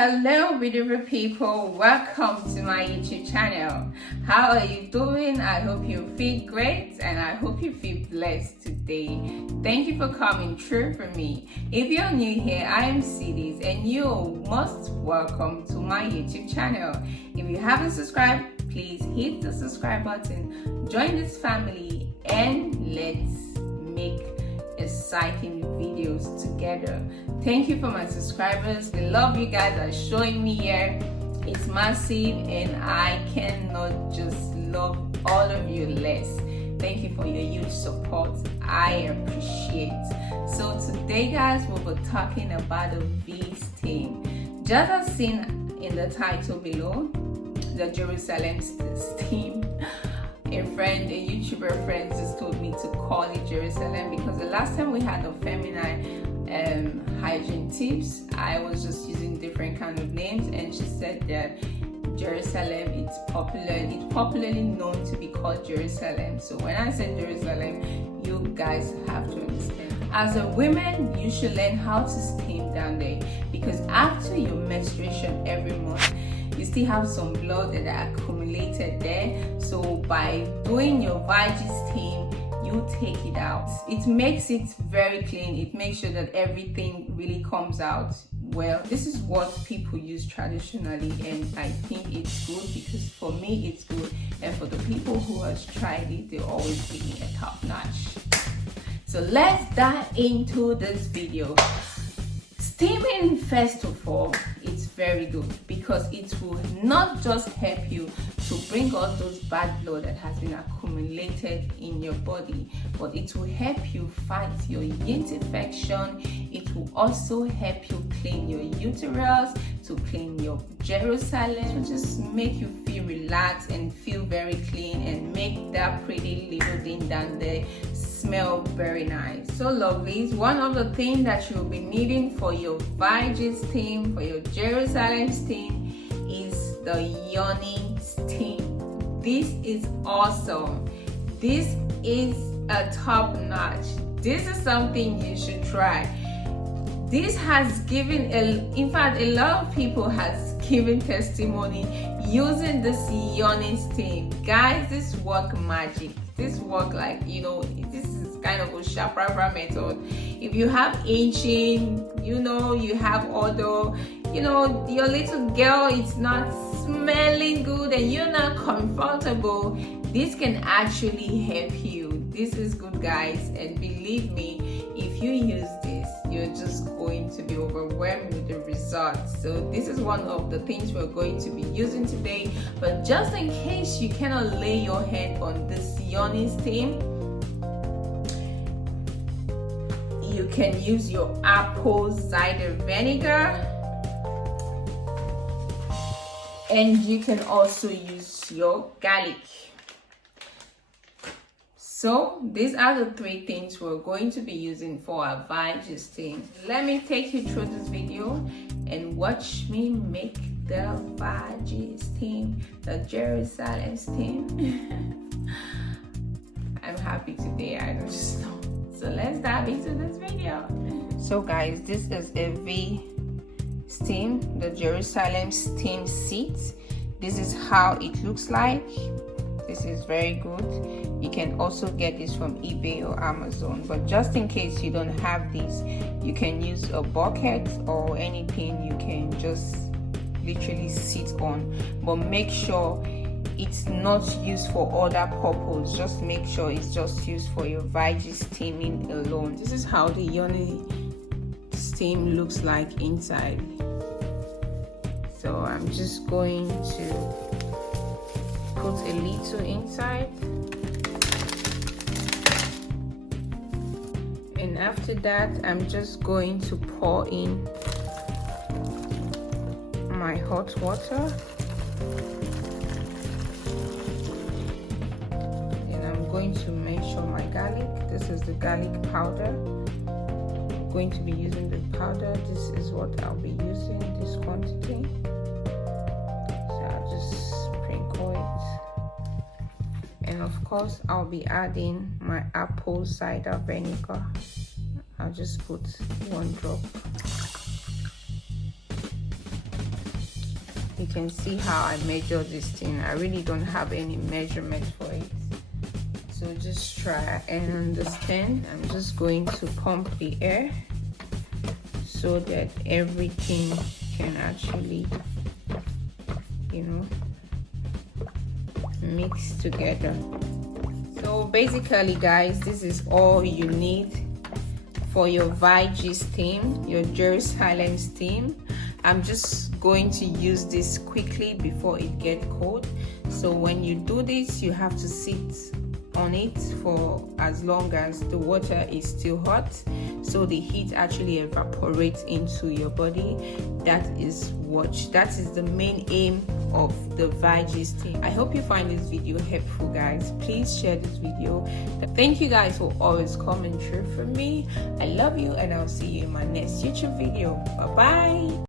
Hello beautiful people, welcome to my YouTube channel. How are you doing? I hope you feel great and I hope you feel blessed today. Thank you for coming through for me. If you're new here, I am Sedysstv and you're most welcome to my YouTube channel. If you haven't subscribed, please hit the subscribe button, join this family and let's make exciting videos together. Thank you for my subscribers. The love you guys are showing me here is massive and I cannot just love all of you less. Thank you for your huge support. I appreciate. So today guys, we'll be talking about the V-steam. Just as seen in the title below, the Jerusalem steam. A YouTuber friend just told me to call it Jerusalem because the last time we had a feminine hygiene tips, I was just using different kind of names and she said that Jerusalem, it's popularly known to be called Jerusalem. So when I said Jerusalem, you guys have to understand. As a woman, you should learn how to steam down there because after your menstruation every month, you still have some blood that are accumulated there. So by doing your Veggie steam, you take it out. It makes it very clean. It makes sure that everything really comes out well. This is what people use traditionally and I think it's good because for me it's good, and for the people who has tried it, they always give me a top notch. So let's dive into this video. Steaming, first of all, it's very good because it will not just help you to bring out those bad blood that has been accumulated in your body, but it will help you fight your yeast infection. It will also help you clean your uterus, to clean your Jerusalem, to just make you feel relaxed and feel very clean and make that pretty little thing down there smell very nice. So lovely. It's one of the things that you'll be needing for your Veggie steam, for your Jerusalem steam, is the Yoni steam. This is awesome. This is a top notch. This is something you should try. This has given in fact a lot of people has given testimony using this Yoni steam. Guys, this work magic. This work like, this is kind of a shaprabra method. If you have itching, you have odor, your little girl is not smelling good and you're not comfortable, this can actually help you. This is good guys, and believe me, if you use this, you're just going to be overwhelmed with the results. So this is one of the things we're going to be using today, but just in case you cannot lay your hand on this Yoni steam, you can use your apple cider vinegar, and you can also use your garlic. So these are the three things we're going to be using for our Veggie steam. Let me take you through this video and watch me make the Veggie steam, the Jerusalem steam. I'm happy today, I don't just know. So let's dive into this video. So guys, this is a V steam, the Jerusalem steam seat. This is how it looks like. This is very good. You can also get this from eBay or Amazon, but just in case you don't have this, you can use a bucket or anything you can just literally sit on, but make sure it's not used for other purpose. Just make sure it's just used for your Veggie steaming alone. This is how the Yoni steam looks like inside. So I'm just going to put a little inside, and after that I'm just going to pour in my hot water, and I'm going to measure my garlic. This is the garlic powder. I'm going to be using the powder. This is what I'll be using, this quantity. So I'll just sprinkle it, and of course I'll be adding my apple cider vinegar. I'll just put 1 drop. You can see how I measure this thing. I really don't have any measurement for it, so just try and understand. I'm just going to pump the air so that everything can actually, you know, mix together. So basically guys, this is all you need for your veggie steam, your Jerusalem steam. I'm just going to use this quickly before it gets cold. So when you do this, you have to sit on it for as long as the water is still hot, so the heat actually evaporates into your body. That is the main aim of the veggie steam. I hope you find this video helpful, guys. Please share this video. Thank you guys for always coming through for me. I love you, and I'll see you in my next YouTube video. Bye bye.